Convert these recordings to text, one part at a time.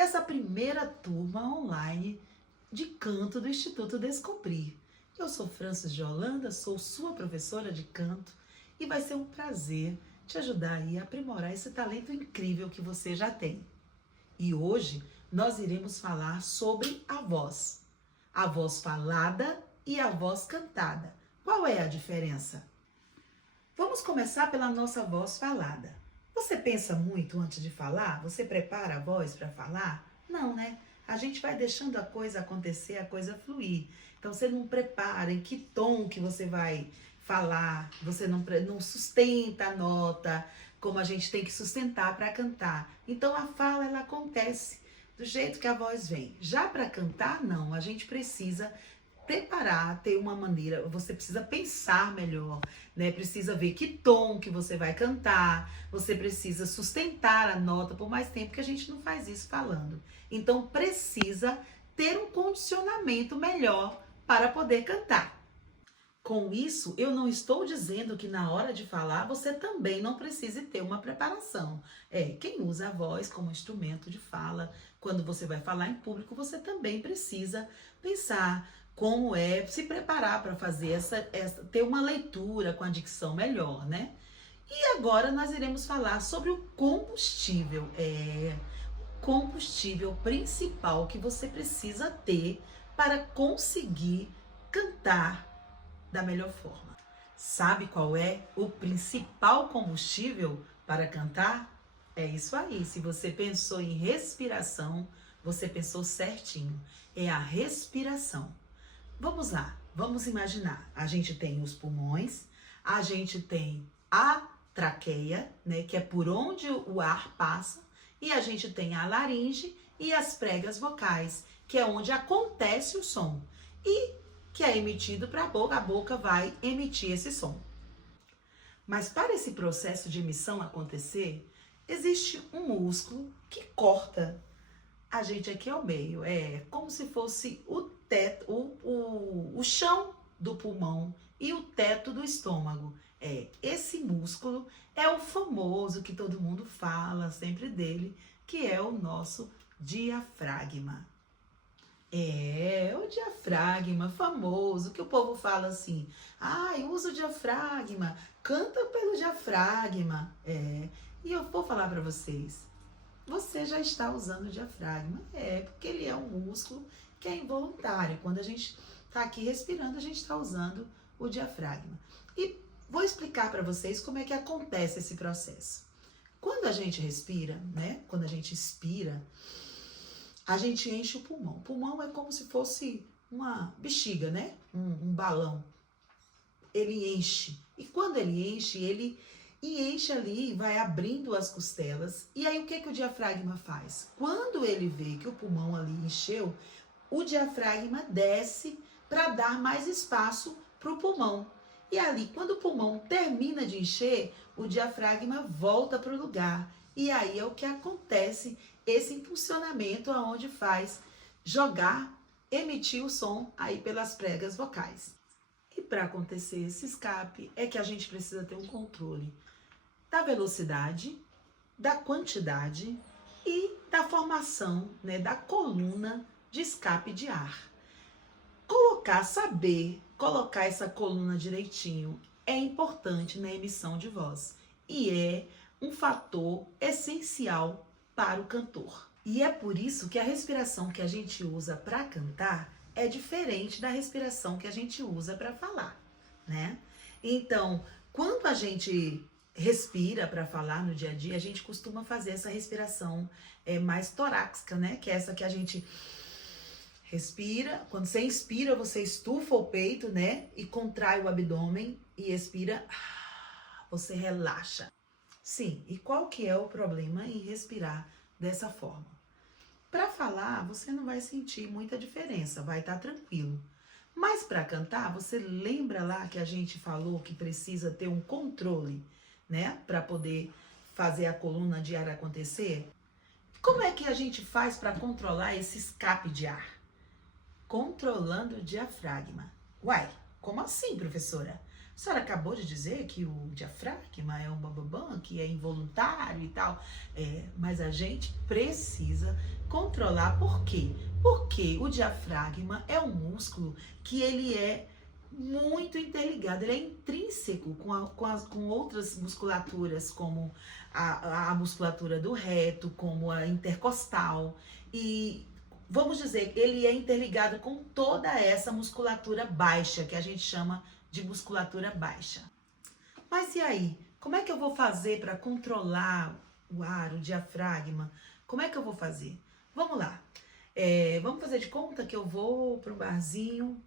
dessa primeira turma online de canto do Instituto Descobrir. Eu sou Francis de Holanda, sou sua professora de canto e vai ser um prazer te ajudar aí a aprimorar esse talento incrível que você já tem. E hoje nós iremos falar sobre a voz falada e a voz cantada. Qual é a diferença? Vamos começar pela nossa voz falada. Você pensa muito antes de falar? Você prepara a voz para falar? Não, né? A gente vai deixando a coisa acontecer, a coisa fluir. Então você não prepara em que tom que você vai falar, você não sustenta a nota como a gente tem que sustentar para cantar. Então a fala ela acontece do jeito que a voz vem. Já para cantar, não, a gente precisa preparar, ter uma maneira, você precisa pensar melhor, né? Precisa ver que tom que você vai cantar, você precisa sustentar a nota por mais tempo, que a gente não faz isso falando. Então precisa ter um condicionamento melhor para poder cantar. Com isso, eu não estou dizendo que na hora de falar você também não precise ter uma preparação. Quem usa a voz como instrumento de fala, quando você vai falar em público, você também precisa pensar como se preparar para fazer ter uma leitura com a dicção melhor, né? E agora nós iremos falar sobre o combustível. Combustível principal que você precisa ter para conseguir cantar da melhor forma. Sabe qual é o principal combustível para cantar? É isso aí. Se você pensou em respiração, você pensou certinho. É a respiração. Vamos lá, vamos imaginar. A gente tem os pulmões, a gente tem a traqueia, né, que é por onde o ar passa, e a gente tem a laringe e as pregas vocais, que é onde acontece o som. E que é emitido para a boca vai emitir esse som. Mas para esse processo de emissão acontecer, existe um músculo que corta a gente aqui ao meio. É como se fosse o teto, o chão do pulmão e o teto do estômago. Esse músculo é o famoso que todo mundo fala sempre dele, que é o nosso diafragma. O diafragma famoso, que o povo fala assim, usa o diafragma, canta pelo diafragma. E eu vou falar para vocês, você já está usando o diafragma, porque ele é um músculo que é involuntário. Quando a gente está aqui respirando, a gente está usando o diafragma. E vou explicar para vocês como é que acontece esse processo. Quando a gente respira, né? Quando a gente expira, a gente enche o pulmão. O pulmão é como se fosse uma bexiga, né? Um balão. Ele enche. E quando ele enche ali, vai abrindo as costelas. E aí o que o diafragma faz? Quando ele vê que o pulmão ali encheu, o diafragma desce para dar mais espaço para o pulmão. E ali, quando o pulmão termina de encher, o diafragma volta para o lugar. E aí é o que acontece, esse impulsionamento aonde faz emitir o som aí pelas pregas vocais. E para acontecer esse escape é que a gente precisa ter um controle da velocidade, da quantidade e da formação, né, da coluna de escape de ar. Saber colocar essa coluna direitinho é importante na emissão de voz e é um fator essencial para o cantor. E é por isso que a respiração que a gente usa para cantar é diferente da respiração que a gente usa para falar, né? Então, quando a gente respira para falar no dia a dia, a gente costuma fazer essa respiração mais torácica, né? Que é essa que a gente respira. Quando você inspira, você estufa o peito, né? E contrai o abdômen e expira, você relaxa. Sim, e qual que é o problema em respirar dessa forma? Para falar, você não vai sentir muita diferença, vai estar tranquilo. Mas para cantar, você lembra lá que a gente falou que precisa ter um controle, né? Para poder fazer a coluna de ar acontecer? Como é que a gente faz para controlar esse escape de ar? Controlando o diafragma. Uai, como assim, professora? A senhora acabou de dizer que o diafragma é um bambambam, que é involuntário e tal. Mas a gente precisa controlar. Por quê? Porque o diafragma é um músculo que ele é muito interligado, ele é intrínseco com outras musculaturas, como a musculatura do reto, como a intercostal, e vamos dizer, ele é interligado com toda essa musculatura baixa, que a gente chama de musculatura baixa. Mas e aí? Como é que eu vou fazer para controlar o ar, o diafragma? Como é que eu vou fazer? Vamos lá. Vamos fazer de conta que eu vou para um barzinho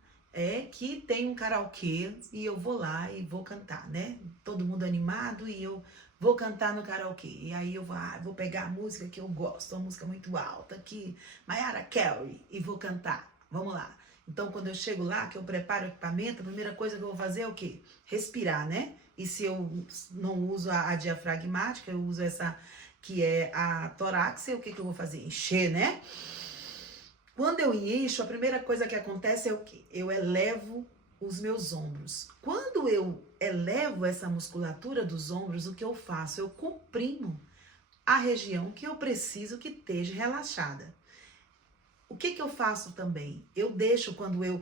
que tem um karaokê e eu vou lá e vou cantar, né? Todo mundo animado e eu vou cantar no karaokê. E aí eu vou pegar a música que eu gosto, uma música muito alta aqui, Mariah Carey, e vou cantar. Vamos lá. Então, quando eu chego lá, que eu preparo o equipamento, a primeira coisa que eu vou fazer é o quê? Respirar, né? E se eu não uso a diafragmática, eu uso essa que é a torácica, o que eu vou fazer? Encher, né? Quando eu encho, a primeira coisa que acontece é o quê? Eu elevo os meus ombros. Quando eu elevo essa musculatura dos ombros, o que eu faço? Eu comprimo a região que eu preciso que esteja relaxada. O que eu faço também? Eu deixo, quando eu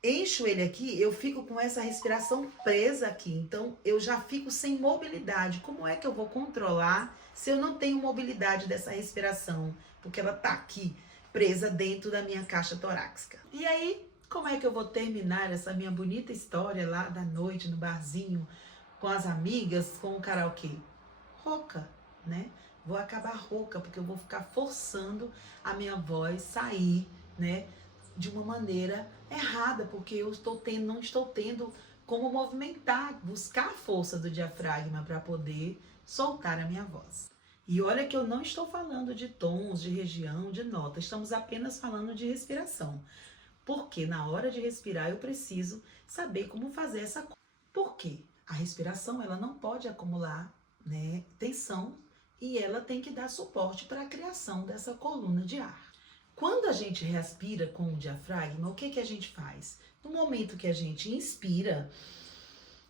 encho ele aqui, eu fico com essa respiração presa aqui. Então, eu já fico sem mobilidade. Como é que eu vou controlar se eu não tenho mobilidade dessa respiração? Porque ela tá aqui, presa dentro da minha caixa torácica. E aí, como é que eu vou terminar essa minha bonita história lá da noite, no barzinho, com as amigas, com o karaokê? Rouca, né? Vou acabar rouca, porque eu vou ficar forçando a minha voz sair, né? De uma maneira errada, porque eu não estou tendo como movimentar, buscar a força do diafragma para poder soltar a minha voz. E olha que eu não estou falando de tons, de região, de nota, estamos apenas falando de respiração. Porque na hora de respirar eu preciso saber como fazer essa coisa. Por quê? A respiração ela não pode acumular, né, tensão e ela tem que dar suporte para a criação dessa coluna de ar. Quando a gente respira com o diafragma, o que a gente faz? No momento que a gente inspira,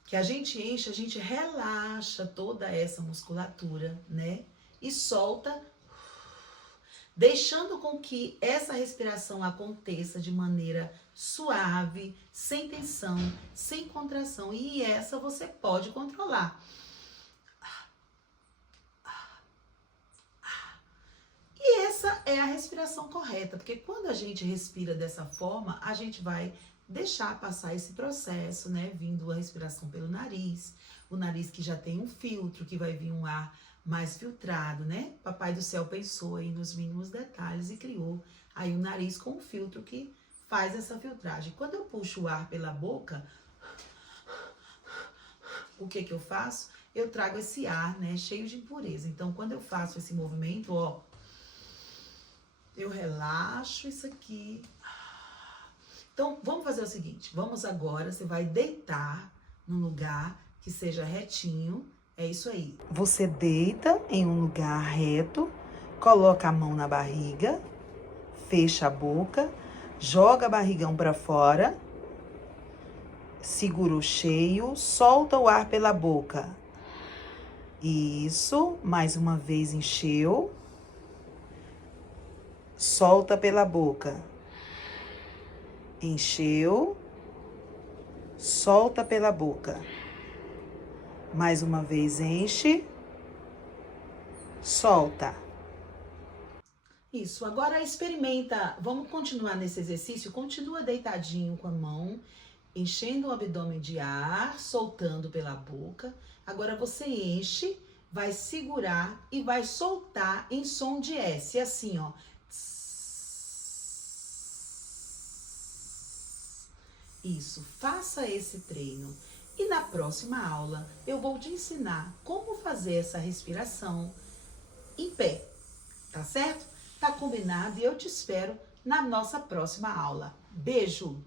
que a gente enche, a gente relaxa toda essa musculatura, né? E solta, deixando com que essa respiração aconteça de maneira suave, sem tensão, sem contração. E essa você pode controlar. E essa é a respiração correta, porque quando a gente respira dessa forma, a gente vai deixar passar esse processo, né? Vindo a respiração pelo nariz, o nariz que já tem um filtro, que vai vir um ar mais filtrado, né? Papai do céu pensou aí nos mínimos detalhes e criou aí o nariz com um filtro que faz essa filtragem. Quando eu puxo o ar pela boca, o que eu faço? Eu trago esse ar, né, cheio de impureza. Então, quando eu faço esse movimento, ó, eu relaxo isso aqui. Então, vamos fazer o seguinte. Vamos agora, você vai deitar num lugar que seja retinho. É isso aí. Você deita em um lugar reto, coloca a mão na barriga, fecha a boca, joga a barrigão para fora, segura o cheio, solta o ar pela boca. Isso, mais uma vez encheu. Solta pela boca. Encheu. Solta pela boca. Mais uma vez enche. Solta. Isso, agora experimenta. Vamos continuar nesse exercício. Continua deitadinho com a mão, enchendo o abdômen de ar, soltando pela boca. Agora você enche, vai segurar e vai soltar em som de S. Assim, ó. Isso, faça esse treino. E na próxima aula eu vou te ensinar como fazer essa respiração em pé, tá certo? Tá combinado e eu te espero na nossa próxima aula. Beijo!